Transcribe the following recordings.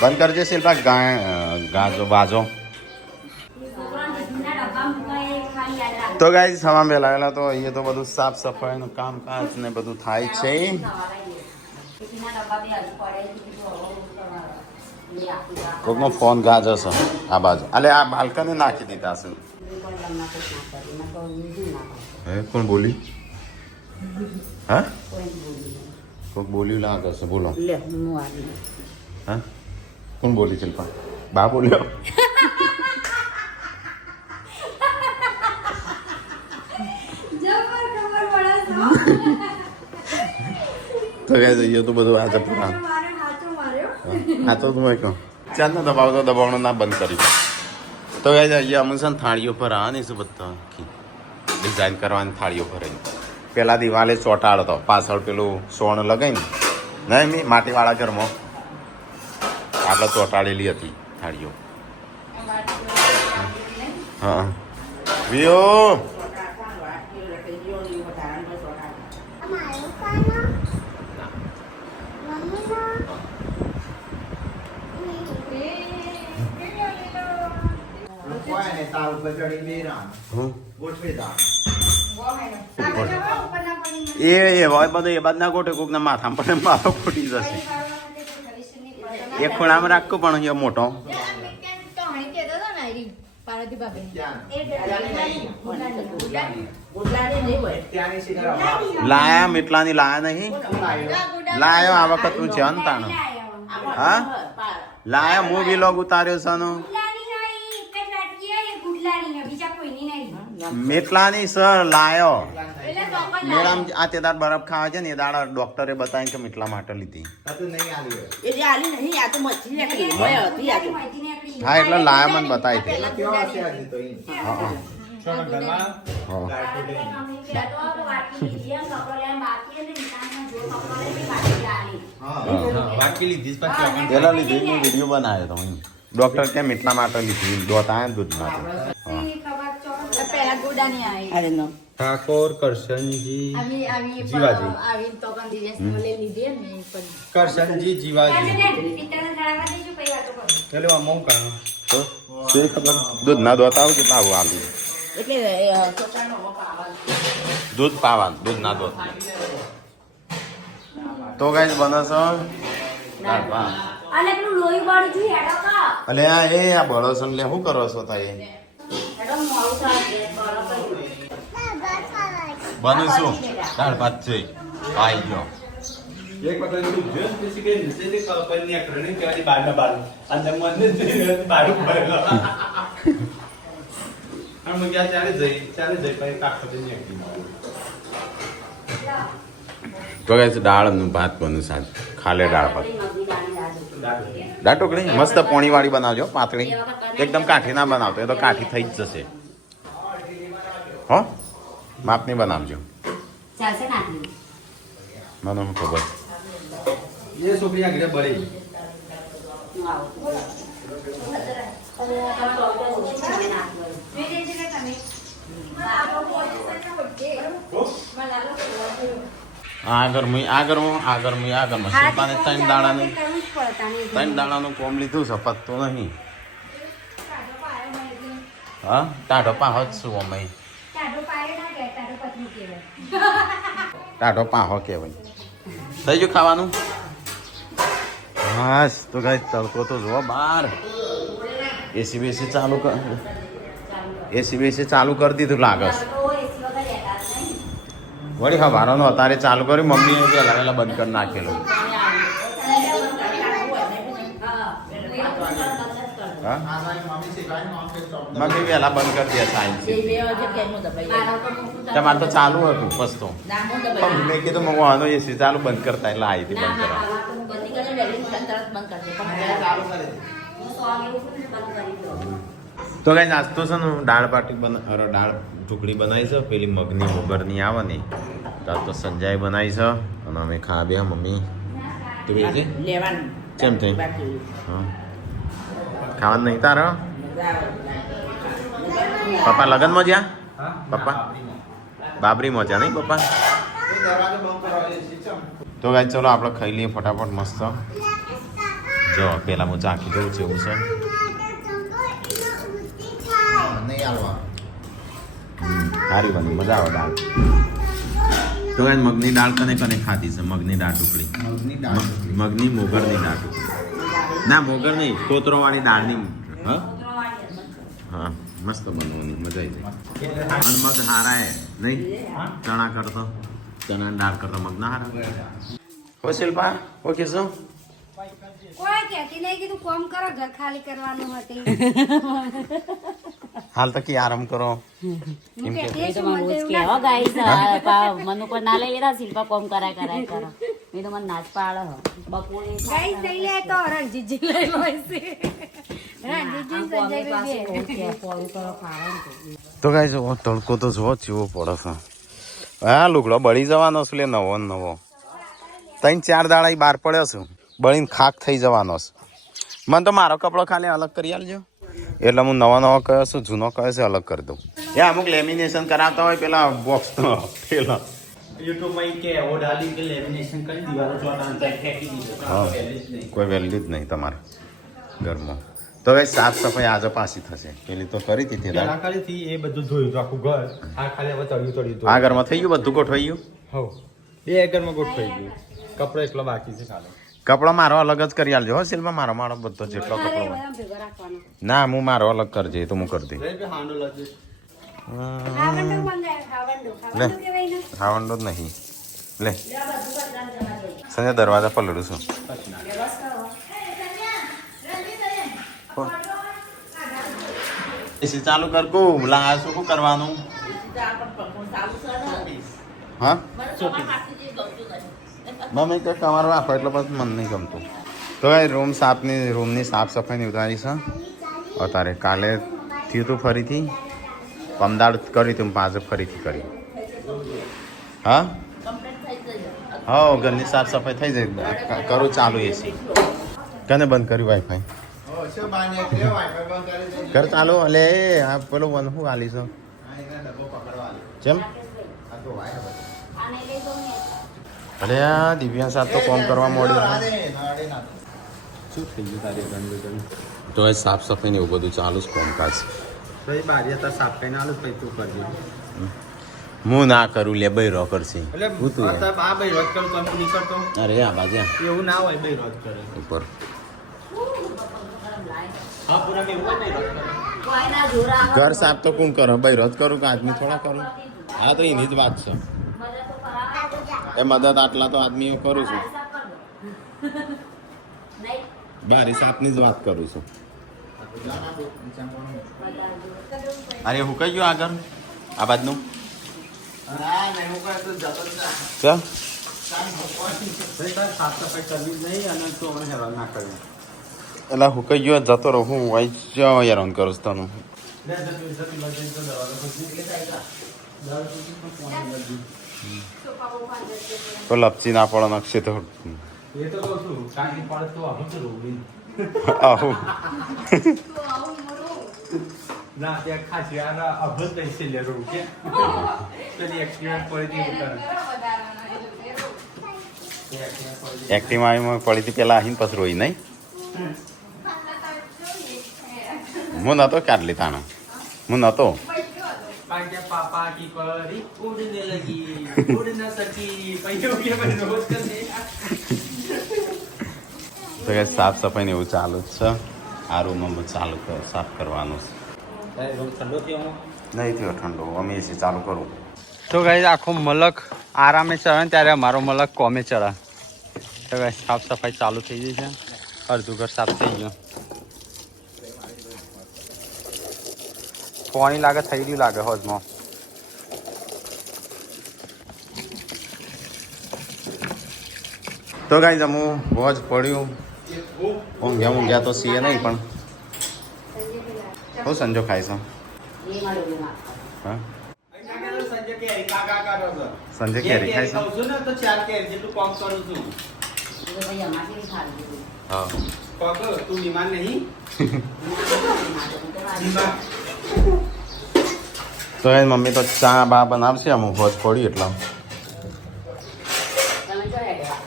બંધ કરજે શિલ્પા ગાજો બાજો તો ગાઈ સવા મેલાયેલા તો અહીંયા તો બધું સાફ સફાઈનું કામકાજ ને બધું થાય છે કોકનો ફોન ગાજો છે આ બાજુ અલે આ બાલ્કની નાખી દીધા છે હે કોણ બોલી હા કોક બોલ્યું લાગે છે બોલો હા કોણ બોલી શિલ્પા બા બોલ્યો તો કઈ જઈએ તો બધું આજે પૂરા હા તો તું કહું ચાલ ને દબાવતો દબાવણો ના બંધ કરી તો કઈ જઈએ અમુક છે ને થાળીઓ પર આ નહીં શું બધા ડિઝાઇન કરવાની થાળીઓ પર પેલા દિવાલે ચોટાડતો પાછળ પેલું સોણ લગાવીને નહીં મેં માટીવાળા ઘરમાં આપણે ચોટાડેલી હતી થાળીઓ હા વિયો એ બધું એ બાદ ના ગોઠે કોક ના માથા પર માથો ફૂટી જશે એક ખૂણામાં રાખવું પણ અહીંયા મોટો લાયા મીટલાની લાયા નહીં લાયો આ વખત તું છે ને તાણ હા લાયા હું વિલોગ ઉતાર્યો છે નો મેટલાની સર લાયો મેડમ આ તે દાડ બરફ ખાવા છે ને એ દાડા ડોક્ટરે બતાવી કે મીટલા માટે લીધી હા એટલે લાયા મને બતાવી પેલા લીધી મેં વિડીયો બનાવ્યો તો ડોક્ટર કે મીટલા માટે લીધી દોતા દૂધ માટે ઠાકોર કરશનજી જીવાજી કરશનજી જીવાજી એટલે અમુક કામ તો શું ખબર દૂધ ના દોતા આવું કેટલા આવું આલુ દૂધ પાવાનું દૂધ ના દોત તો ગાઈસ બનસ અલે આ એ આ બળસ લે શું કરો છો તાઈ બને શું દાળ ભાત છે આઈ ગયો એક વખત જોયું પછી કે નીચે તે કલ્પના કરણી કે આની બાર બાર અંદર મને બાર ભરેલો આમ ગયા ચાલે જઈ પછી કાકો દે તો ગાઈસ દાળ નું ભાત બનું સાજ ખાલે દાળ ભાત દાળ ટોકરી મસ્ત પોણી વાળી બનાવજો પાતળી એકદમ કાઠી ના બનાવતો એ તો કાઠી થઈ જ જશે હો માપની બનાવજો મને શું ખબર એ છોકરી આગળ બળી આગળ શિલ્પાને ત્રણ દાડાનું કોમ લીધું છે પત્તો નહીં હા ટાઢો પાહો જ શું અમે ટાઢો પાહો કહેવાય થઈ ગયું ખાવાનું બસ તો ગાઈસ તડકો તો જો બહાર એસી બેસી ચાલુ કરી દીધું લાગે વળી હવારનો અત્યારે ચાલુ કર્યું મમ્મીએ વહેલા બંધ કરી નાખેલું મમ્મી વહેલા બંધ કરી દે સાયન્સ તમારે તો ચાલુ હતું પસ્તો મેં કીધું મમ્મી એસી ચાલુ બંધ કરતા એટલે આવી હતી બંધ કરવા તો કઈ નાસ્તો છે ને દાળ પાટી દાળ ઢોકળી બનાવી છે પેલી મગની મોગરની આવે ને તો સંજય બનાવી છે અને અમે ખા બે મમ્મી તું બે છે કેમ થઈ હા ખાવાનું નહીં તારો પપ્પા લગનમાં જ્યાં પપ્પા બાબરીમાં જ્યાં નહીં પપ્પા તો ગાઈ ચલો આપણે ખાઈ લઈએ ફટાફટ મસ્ત જો પેલા હું ચાખી દઉં છું એવું છે નહીં હાલવા સારી બની મજા આવે દાળ તો ગાઈસ મગની દાળ કને કને ખાધી છે મગની દાળ ટુકડી મગની મોગરની દાળ ટુકડી ના મોગર નહીં કોતરોવાળી દાળની હા હા મસ્ત બનવાની મજા આવી જાય અને મગ હારા હે નહીં ચણા કરતો ચણા દાળ કરતો મગ ના હારા હો શિલ્પા ઓકે શું કોઈ કહેતી નહીં કીધું કોમ કરો ઘર ખાલી કરવાનું હતી હાલ તકી આરામ કરો હું કહેતી એ તો છું, મને મને રોજ એવું કે હો લાગે. ગાઈસ મનુ પર ના લઈ લેતા શિલ્પા કોમ કરાય કરો મેં તો મને નાચ પાડે હો બપોરે ગાઈસ લઈ લે તો રણજીતજી લઈ લો છે રણજીતજી સંજય ભાઈ ફોન કરો ખાવાનું તો ગાઈસ ઓ તડકો તો જો ચેવો પડે છે હા લુગડો બળી જવાનો છે લે નવો ને નવો 3-4 દાડા બહાર પડ્યો છું બળીને ખાક થઈ જવાનો છે મને તો મારો કપડો ખાલી અલગ કરી આલજો એટલે હું નવો કયો છું જૂનો કયો છે અલગ કરી દઉં એ અમુક લેમિનેશન કરાવતા હોય પેલા બોક્સ પેલા યુટ્યુબમાં કે એવોર્ડ આલી કે લેમિનેશન કરી દીવાલો ચોટાણ ફેંકી દીધો હા કોઈ વેલ્યુ જ નહીં તમારા ઘરમાં તો હવે સાફ સફાઈ આજે પાછી થશે પેલી તો કરી હતી તે દાડે. ખાલીથી એ બધું ધોયું હતું આખું ઘર આ ખાલી હવે તળ્યું આ ઘરમાં થઈ ગયું બધું ગોઠવાઈ ગયું હો બે ઘરમાં ગોઠવાઈ ગયું કપડો એકલો બાકી છે ખાલી કપડો મારો અલગ જ કરી આલજો હો શિલ્પા મારો મારો બધો જેટલો કપડો હોય. બધા ભેગો રાખવાનો ના હું મારો અલગ કરજે તો હું કરી દઈ હાંડો લાગે ખાવંડો મંગાય ખાવંડો કહેવાય ને ખાવાનો જ નહીં લે સંજય દરવાજા પલડું છું એસી ચાલુ કર કો લા શું કરવાનું હા મમ્મી કે તમારો રાખો એટલે પછી મન નહીં ગમતું તો એ રૂમની સાફ સફાઈની ઉતારી છે અત્યારે કાલે થયું હતું ફરીથી પમદાડ કરી તું પાછું ફરીથી કરી હા હા ઘરની સાફ સફાઈ થઈ જાય કરું ચાલુ એસી કને બંધ કર્યું વાઈફાઈ ઘર ચાલુ અલે આ પેલો વન હું આલી છો ચમ અરે આ દિવ્યા સાથ તો કોમ કરવા મોડી શું થઈ ગયું તારી ગણ તો એ સાફ સફાઈ ને એવું બધું ચાલુ જ કોમકાજ તો એ બારી હતા સાફ કરીને આલું પછી તું કરજે હું ના કરું લે બૈરો કરશે એટલે હું તું આ ભાઈ રોજ કરું તો નહીં કરતો અરે આ બાજુ એવું ના હોય ભાઈ રોજ કરે ઉપર હા પૂરા કે એવું નહીં રોજ કરે કોઈના જોરા ઘર સાફ તો કોણ કરો બૈરો જ કરું કે આદમી થોડા કરું આ તો એની જ વાત છે એ મદદ આટલા તો આદમીઓ કરું છું બારી સાફની જ વાત કરું છું અરે હું કઈ ગયો આગળ આ બાજનું ચલ સાફ સફાઈ કરવી જ નહીં અને તો મને હેરાન ના કરવી એટલે હું કઈ ગયો જતો રહું હું હેરાન કરું છું તને તો લપસી ના પડે નકશે તો એ તો કહું છું કાંઈ પડે તો આવું તો રોવી આવું ના ત્યાં ખાસ યાર અભત પૈસે લે રોવ કે પેલી એક્સિડન્ટ પડી હતી એક્ટિવામાં પડી હતી પેલા આહીને પછી રોઈ નહીં હું નતો કાઢલી તાણા હું નતો કારણ કે પાપા કી પરી ઉડને લગી ઉડ ન સકી પૈયો કે બની રોજ કરે તો કે સાફ સફાઈ ને એવું ચાલુ જ છે આ રૂમમાં ચાલુ સાફ કરવાનું છે રૂમ ઠંડો થયો નહીં થયો ઠંડો અમે એસી ચાલુ કરું તો ગાઈસ આખો મલક આરામે ચડે ને ત્યારે અમારો મલક કોમે ચડે તો ગાઈસ સાફ સફાઈ ચાલુ થઈ ગઈ છે અડધું ઘર સાફ થઈ ગયું પાણી લાગે થઈ રહ્યું લાગે હોજમાં તો ગાઈ જમું બોજ પડ્યું ઊંઘ્યા તો સીએ નહીં પણ હું સંજો ખાઈશ એ મારો બીમાર હા સંજય કેરી ખાઈશ એ તો ભાઈ અમારી ખાલી દીધું હા તું બીમાર નહીં તો એ મમ્મી તો ચા બા બનાવશે અમુક હોજ પડ્યું એટલા તમે જો હેડવા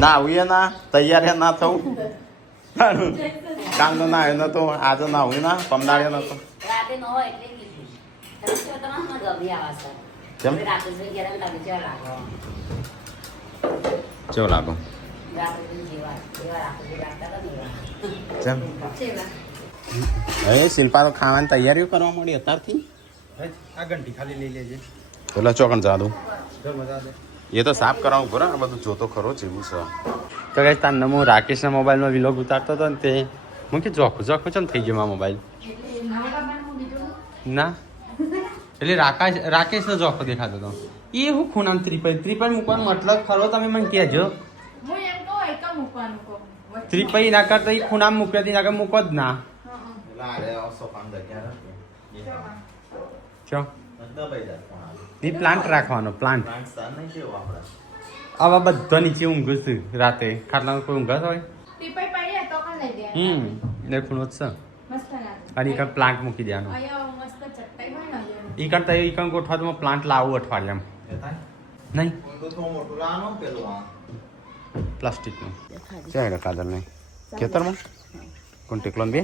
ના આવીએ ના તૈયાર ના થવું કાલનો ના આવ્યો નતો, આજે ના હોય ના, પમદાડ્યો નતો. રાતે ન હોય એટલે કીધું. તમે શું તમે હમણાં ગભરી આવા છો? કેમ? રાતે જઈ ઘેર લાગે છે લાગો. કેવો લાગો? રાતે જેવા રાતે લાગતા હતા ને કેમ? ચેવા. હવે શિલ્પા તો ખાવાની તૈયારીઓ કરવા મળી અત્યારથી. આ ઘંટી ખાલી લઈ લેજે. પેલા ચોકન જા દઉં. જો મજા આવે. એ તો સાફ કરાવવું પડે ને, બધું જોતો ખરો જેવું છે. તો ગાઈસ તાન હું રાકેશના મોબાઈલમાં વિલોગ ઉતારતો હતો ને તે હું કે જોખું ચમ થઈ ગયો મારો મોબાઈલ. ના એટલે રાકેશનો જોખો દેખાતો હતો. એ હું ખૂણામ ત્રિપલ મૂકવાનો મતલબ ખરો તમે મને કહેજો. હું એમ કહું એકા મૂકવાનું કહું. ત્રિપલ ના કરતા એ ખૂણામ મૂક્યો હતી ના મૂકો જ ના. ચો એ પ્લાન્ટ રાખવાનો પ્લાન્ટ. આવા બધા નીચે ઊંઘ છે રાતે ખાટલામાં કોઈ ઊંઘ હોય. ટીપાઈ પડી તો પણ લઈ દે. એટલે ખૂણો જ છે. મસ્ત લાગે. અને ઈ પ્લાન્ટ મૂકી દેવાનો. અહીંયા મસ્ત ચટાઈ હોય ને અહીંયા. ઈ કરતા ઈ કણ ગોઠવા તો પ્લાન્ટ લાવું અઠવાડિયામાં. નહીં પ્લાસ્ટિકનું. ક્યાં કાદર નહીં ખેતરમાં કોણ ટેકલોન બે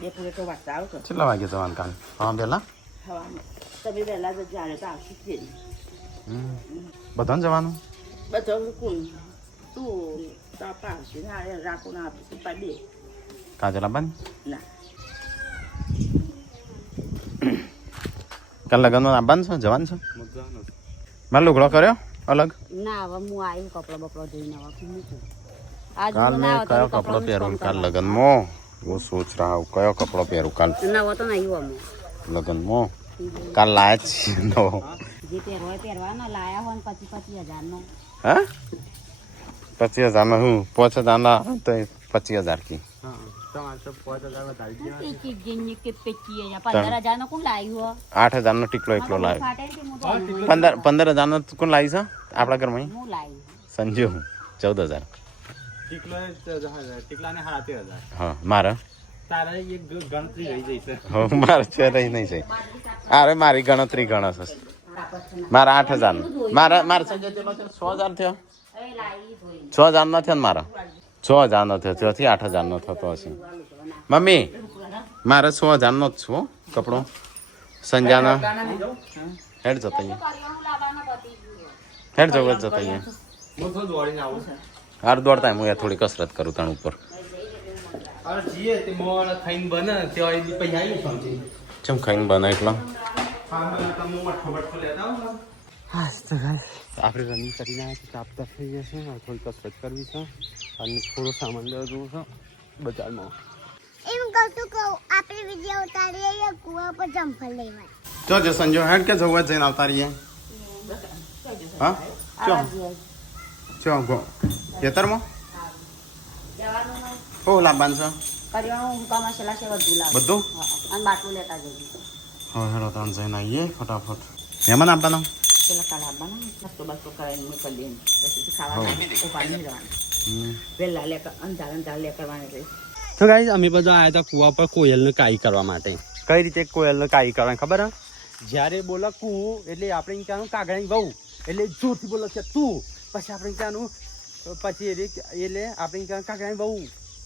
બે પ્લેટો વાગતા આવતો કેટલા વાગે જવાનું કાલ? હા પેલા હવામાં તમે વહેલા જ જાણે તો આવશે જ બધાને જવાનું? બધો કોણ તું તાપા આવશે ના રાખો ના આપીશું પા બે કાજલા બંધ ના કાલ લગ્નમાં આવવાનું છે જવાનું છે? મારે લુગડો કર્યો અલગ? ના હવે હું આવ્યું કપડો બપડો ધોઈને હવે મૂકું કાલ મેં કયો કપડો પહેરું કાલ લગ્નમાં? હું સોચ રહા હું કયો કપડો પહેરું કાલ નવો તો નહીં અમે લગ્નમાં. કાલ લાયા જ છીએ નવો. જે પહેરવા પહેરવાનો લાયા હોય ને 25,000 હા 25,000 નો હું 5,000 ના તો 25,000 કી $15,000 નો કોણ લાવ્યું 8,000 નો ટીકલો એકલો લાવ્યો. 15,000 નો કોણ લાવી છે આપણા ઘરમાં? હું લાવ્યું સંજુ 14,000. ટીકલાને 13,000. હા મારા તારે એક ગણતરી રહી જશે. મારે છે રહી નહીં છે. અરે મારી ગણતરી ગણસ હશે. મારા 8,000 મારા સંજય કેટલો છે? 6,000 થયો. 6,000 નો થયો ને મારા 6,000 નો થયો ત્યાંથી 8,000 નો થતો હશે. મમ્મી મારે 6,000 નો જ છું કપડો. સંજાના હેડ જતા હેડ જવો જ જતા હું તો દોડીને આવું છું. હાર દોડતા હું થોડી કસરત કરું તાણ ઉપર. અરે જીએ તે મોળ ખાઈને બને તે ઓય દી પૈસા આવી સમજી. ચમ ખાઈને બને એટલા આપણે રનિંગ કરીને આવ્યા છીએ તાપ તાપ થઈ જશે થોડી કસરત કરવી છે અને થોડો સામાન લેવા જવું છે બજારમાં. એમ કહું કહું આપણે વિડીયો ઉતારીએ કુવા પર જંફર લેવા. ચો જો સંજો હેડ કે જવું જઈને આવતા રહીએ. હા ચો ગો ખેતરમાં ઓ લાવવાનું છે કરિયાણું હુકા મસાલા છે બધું લાવ બધું? અને બાટલું લેતા જજો હા હેડો તાણ જઈને આવીએ ફટાફટ. મહેમાન આપવાના? પેલા કાલ આવવાના નાસ્તો બાસ્તો કરાવીને મોકલી દઈએ પછી ખાવા ઉભા નહીં રહેવાનું વહેલા લે અંધાર લે કરવાની રહી. તો ગાઈસ અમે બધા આવ્યા હતા કુવા પર કોયલને કાઈ કરવા માટે. કઈ રીતે કોયલને કાઈ કરવાની ખબર હે? જ્યારે બોલે કુ એટલે આપણે ક્યાંનું કાગડાની વહુ એટલે જોરથી બોલે છે તું પછી આપણે ક્યાંનું પછી એટલે આપણે ક્યાં કાગડાની વહુ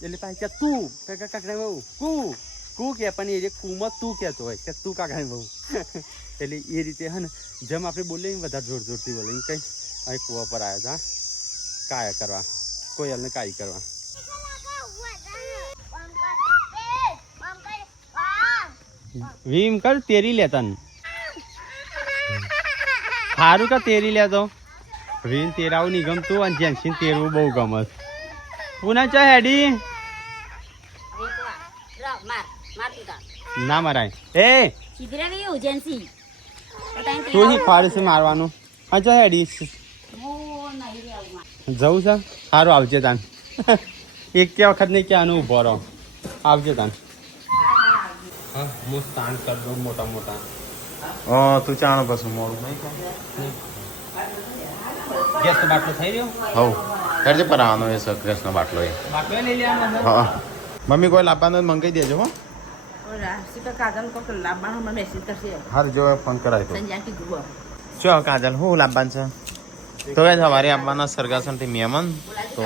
એટલે પાછી કે તું કાગડાની વહુ કુ કે પણ એ કુમાં તું કહેતો હોય કે તું કાગડાની વહુ એટલે એ રીતે હે ને જેમ આપણે બોલીએ વધારે જોરથી બોલે કંઈ અહીં કુવા પર આવ્યા હતા કાયા કરવા કોયલને કાઈ કરવા. વીમ કર તેરી લેતા સારું કા તેરી લેતો રીન તેરાવું નહીં ગમતું અને જેન્સીન તેરવું બહુ ગમત. પુના ચા હેડી ના મરાય એ તું શીખવાડે છે મારવાનું. હા ચા હેડી જવું છે સારું આવજે તાન એક કે વખત નહીં ક્યાંનું ઉભો રહો આવજે તાન. હા હું સ્નાન કરી દઉં મોટા મોટા. તું ચાણો પછી મોડું નહીં થાય. ગેસનો બાટલો થઈ રહ્યો હવ હેડજે પર આવવાનો એ ગેસનો બાટલો એ. બાટલો લઈ લેવાનો હા મમ્મી કોઈ લાવવાનું મંગાઈ દેજો હો. હાર જો ફોન કરાય તો ચો કાજલ હું લાવવાનું છે તો ગાઈસ અમારે આવવાના સરગાસનથી મહેમાન તો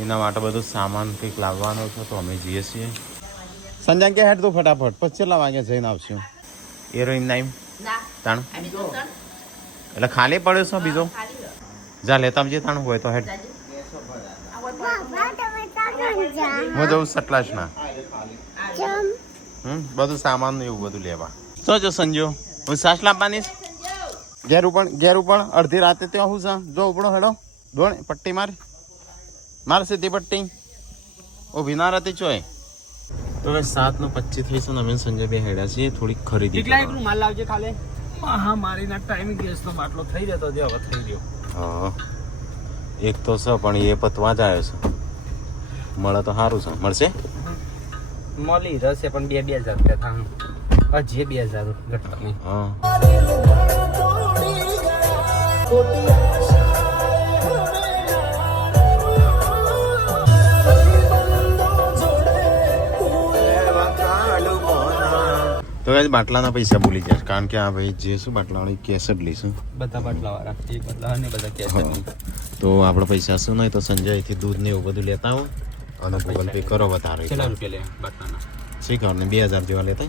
એના માટે બધું સામાન કંઈક લાવવાનો છે તો અમે જઈએ છીએ. સંજય કે હેડ તો ફટાફટ પછી કેટલા વાગે જઈને આવશું હિરોઈન નાઈમ ના તાણ આ બીજો સણ એટલે ખાલી પડ્યો છો બીજો ખાલી રહ્યો. જા લેતા આવજે તાણ હોય તો હેડ જાજે. આ હોય તો બાબા તમે તારું જા હું જઉં સટલાસના ચમ બધું સામાન ને એવું બધું લેવા તો જો સંજો હું સાસ લાવવાની ઘેર ઉપર અડધી રાતે ત્યાં હું છે જો ઉપડો હેડો દોડ પટ્ટી માર સીધી પટ્ટી ઊભી ના રહેતી ચોય તો હવે 7:25 થઈ છે ને અમે સંજય બે હેડ્યા છીએ થોડીક ખરીદી કેટલા કરવા. એકલું માલ લાવજે ખાલે હા મારી ના ટાઈમ ગેસનો બાટલો થઈ જતો જે હવે થઈ ગયો હા એક તો છે પણ એ પતવા જ આવ્યો છે મળે તો સારું છે મળશે મળી રહેશે પણ 2,000 રૂપિયા થાય હજી 2,000 ઘટક નહીં હા તો ગાઈસ બાટલાના પૈસા ભૂલી જાય કારણ કે આ ભાઈ જે શું બાટલાવાળી કેસ જ લઈશું બધા બાટલા વાળા એક બદલા ને બધા કેશ તો આપણે પૈસા શું નહીં તો સંજય અહીંથી દૂધ ને એવું બધું લેતા આવો અને ગૂગલ પે કરો વધારે કેટલા રૂપિયા લે બાટલાના શી ખબર ને 2,000 જેવા લેતા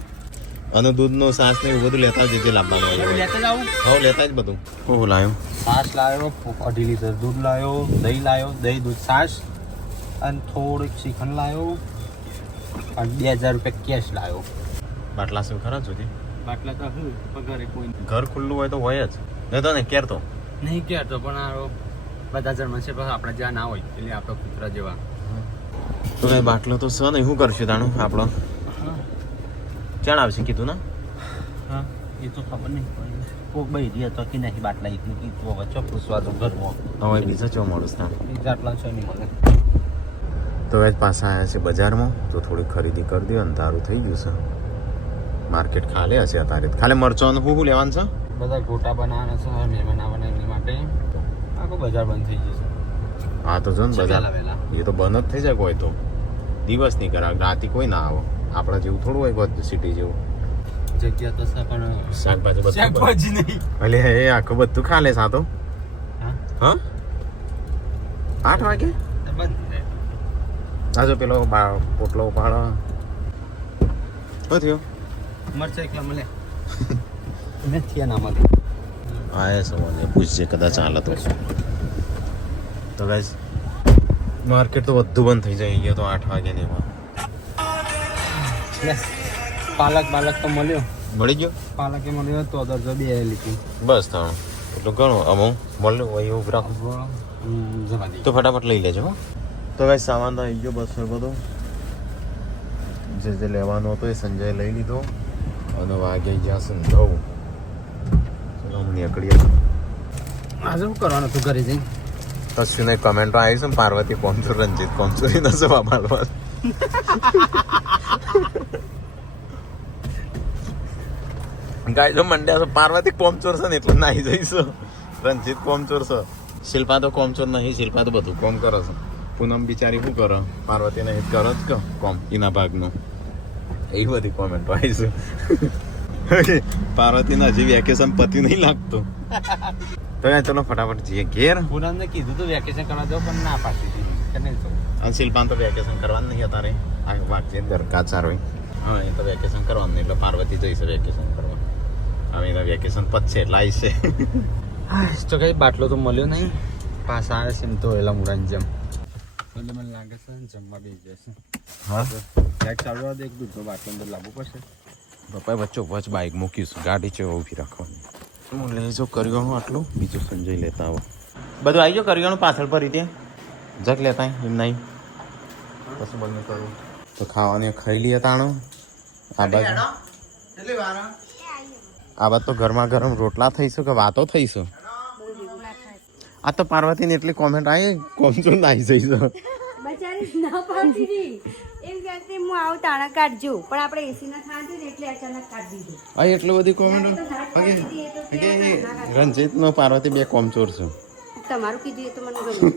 અને દૂધનો સાસ ને એવું બધું લેતા આવજો જે લાવવાનું હોય લેતા જાવ હવે લેતા જ બધું હું લાવ્યો છાશ લાવ્યો 2.5 લીટર દૂધ લાવ્યો દહીં દૂધ છાશ અને થોડીક શ્રીખંડ લાવ્યો અને 2,000 રૂપિયા કેશ લાવ્યો બાટલા શું ખરા સુધી બાટલા તો હું પગારે કોઈ ઘર ખુલ્લું હોય તો હોય જ નહીં તો ને કેર તો નહીં કહેતો પણ આ બધા જન્મ છે પણ આપણા જ્યાં ના હોય એટલે આપણા કૂતરા જેવા તો કઈ બાટલો તો છે નહીં શું કરશું તાણું આપણો ચાણ આવશે કીધું ને હા એ તો ખબર નહીં કોક બૈરી હતો કે નહીં બાટલા એકલું કીધું હવે ચો પૂછવા તો ઘરમાં હવે બીજા ચો મળું તાણ બાટલા છે નહીં મળે તો આજ પાછા આવ્યા છે બજારમાં તો થોડી ખરીદી કરી દો અંધારું થઈ ગયું છે માર્કેટ ખાલી હશે અત્યારે ખાલી મરચોનું શું લેવાનું છે બધા ગોટા બનાવવાના છે મહેમાન આવવાના એમની માટે આખું બજાર બંધ થઈ જશે હા તો જો ને બજાર વહેલા એ તો બંધ જ થઈ જાય કોઈ તો દિવસ નહીં કરા રાતે કોઈ ના આવો આપણા જેવું થોડું હોય બધું સિટી જેવું જગ્યા તો છે પણ શાકભાજી બધું શાકભાજી નહીં એટલે એ આખું બધું ખા લે સાતો હા હા 8 વાગે બંધ થઈ જાય આજો પેલો પોટલો ઉપાડો શું થયો મરચા એકલા મળે નથી એના મળે આયા સવારે પૂછજે કદાચ હાલ તો ગાઈસ માર્કેટ તો બધું બંધ થઈ જાય અહીંયા તો 8 વાગે ને એમાં પાલક તો મળ્યો મળી ગયો પાલકે મળ્યો તો અદર બે લીધી બસ તાણું એટલું ઘણું અમુક મળ્યું હોય એવું રાખો જવા દે તો ફટાફટ લઈ લેજો હો તો ગાઈસ સામાન તો આવી ગયો બસ બધો જે લેવાનો હતો એ સંજય લઈ લીધો અને વાગે ગયા સંધવ ચલો હું નીકળીએ આજે શું કરવાનું તું ઘરે જઈ કશું નહીં કમેન્ટો આવી છે ને પાર્વતી કોણ છો રંજીત કોણ છો એ નસો વાપરવા ગાય જો મંડ્યા છે પાર્વતી કોમચોર છે ને એટલે નાહી જઈશું રંજીત કોમચોર છે શિલ્પા તો કોમચોર નહીં શિલ્પા તો બધું કોમ કરે છે પૂનમ બિચારી શું કરો પાર્વતી નહીં કરો જ કહો કોમ એના ભાગનું એ બધી કોમેન્ટો આવી છે પાર્વતીને હજી વેકેશન પત્યું નહીં લાગતું તો યાર ચલો ફટાફટ જઈએ ઘેર પૂનમને કીધું તું વેકેશન કરવા જાવ પણ ના પાડી દીધી કે નહીં જવું અને શિલ્પાન તો વેકેશન કરવાનું નહીં અત્યારે આ વાગજે ઘર કાચ સારો હા એ તો વેકેશન કરવાનું નહીં એટલે પાર્વતી જઈશે વેકેશન કરવા હવે એના વેકેશન પતશે એટલે આવીશે તો કઈ બાટલો તો મળ્યો નહીં પાછા આવે છે એમ તો એલા મુડાની જેમ એટલે મને લાગે છે ને જમવા બેસી જશે હા લાઈટ ચાલુ દે એક દૂધનો બાટલો અંદર લાવવું પડશે પપ્પાએ વચ્ચે વચ બાઇક મૂકીશું ગાડી છે ઊભી રાખવાની હું લઈ જો કરિયાણું આટલું બીજું સંજય લેતા આવો બધું આવી ગયો કરિયાણું પાછળ ફરી ત્યાં જગ લેતા એમ નહીં પછી બંને કરું તો ખાવાની ખાઈ લઈએ તાણું આ બાજુ આ બાદ તો ગરમા ગરમ રોટલા થઈશું કે વાતો થઈશું આ તો પાર્વતીની એટલી કોમેન્ટ આવી કોમચો નાઈ જઈશું બચારી ના પાડતી હતી એમ કહેતી હું આવું તાણા કાઢજો પણ આપણે એસી ના ખાતી ને એટલે અચાનક કાઢી દીધું આ એટલી બધી કોમેન્ટ રંજીત નો પાર્વતી બે કોમચોર છે તમારું કીધું એ તો મને ગમ્યું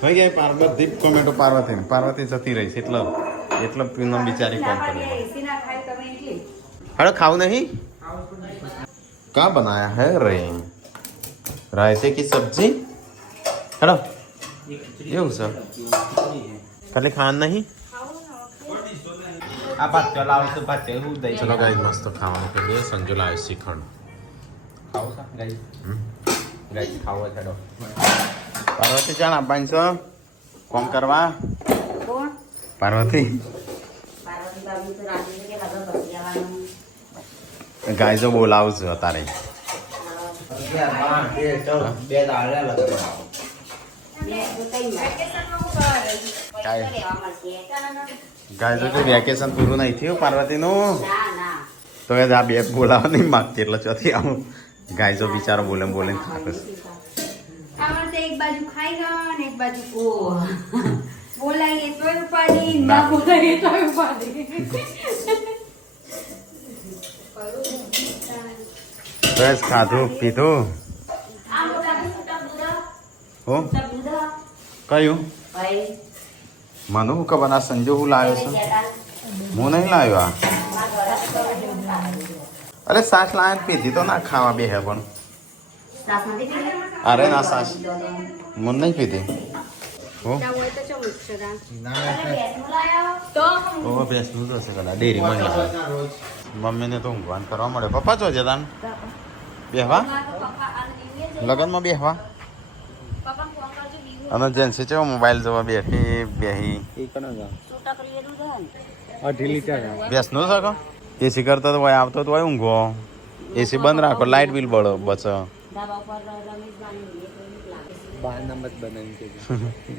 ભાઈ ગયા પાર્વતી કોમેન્ટો પાર્વતી જતી રહી છે એટલે પૂનમ બિચારી કોમ કરે એસી ના ખાય તમે એટલે હળો ખાવું નહીં કા બનાયા હે રે રાયતે की सब्जी હેલો એવું છે ખાલી ખાન નહીં આ ભાત લાવશે ભાત એવું દઈ ચલો ગાઈસ મસ્ત ખાવાનું કરી દઈએ સંજુ લાવે શ્રીખંડ ખાવ છે ગાઈ ગાઈ ખાવો છે ડો પાર્વતી ચાલ આપવાની છો કોમ કરવા કોણ પાર્વતી પાર્વતી બાબુ તો રાજી છે કે લગન કરી આવવાનું ગાય જો બોલાવશે અત્યારે બે દાળ બે તો કઈ કાંઈ. રહેવા મળશે ગાય જો કે વેકેશન પૂરું નહીં થયું પાર્વતીનું ના ના તો કે આ બે બોલાવા નહીં માગતી એટલે ચોથી આવું ગાય જો બિચારો બોલે બોલે થાકે છે આમાં તો એક બાજુ ખાઈ ગયો અને એક બાજુ ઓ બોલાઈએ તોય ઉપાડી ના. ના બોલાઈએ તોય ઉપાડી બસ ખાધું પીધું આ મોટા મોટા દૂધ હો મોટા દૂધ કયું ભાઈ મને હું ખબર આ સંજુ હું લાવ્યો છું હું નહીં લાવ્યો આ અરે સાસ લાવે ને પીધી તો ના ખાવા બે હે પણ સાસ નથી પીધી? અરે ના સાસ મને નહીં પીધી હો હોય તો ચમ ઉછરા ભેંસનું લાયા? ઓ ભેંસનું તો હશે કદાચ ડેરીમાં નહીં આવે મમ્મીને તો ઊંઘવાન કરવા મળે પપ્પા જો જતા બેહવા લગનમાં બેહવા અને જેન્સી છે મોબાઈલ જોવા બેહી એ કનો જા છૂટા કરી લીધું છે ને? 2.5 લીટર બેસનું શકો એસી કરતા તો હોય આવતો તો હોય ઊંઘો એસી બંધ રાખો લાઇટ બિલ બચે ધાબા ઉપર રમેશભાઈ બહાર નંબર બનાવી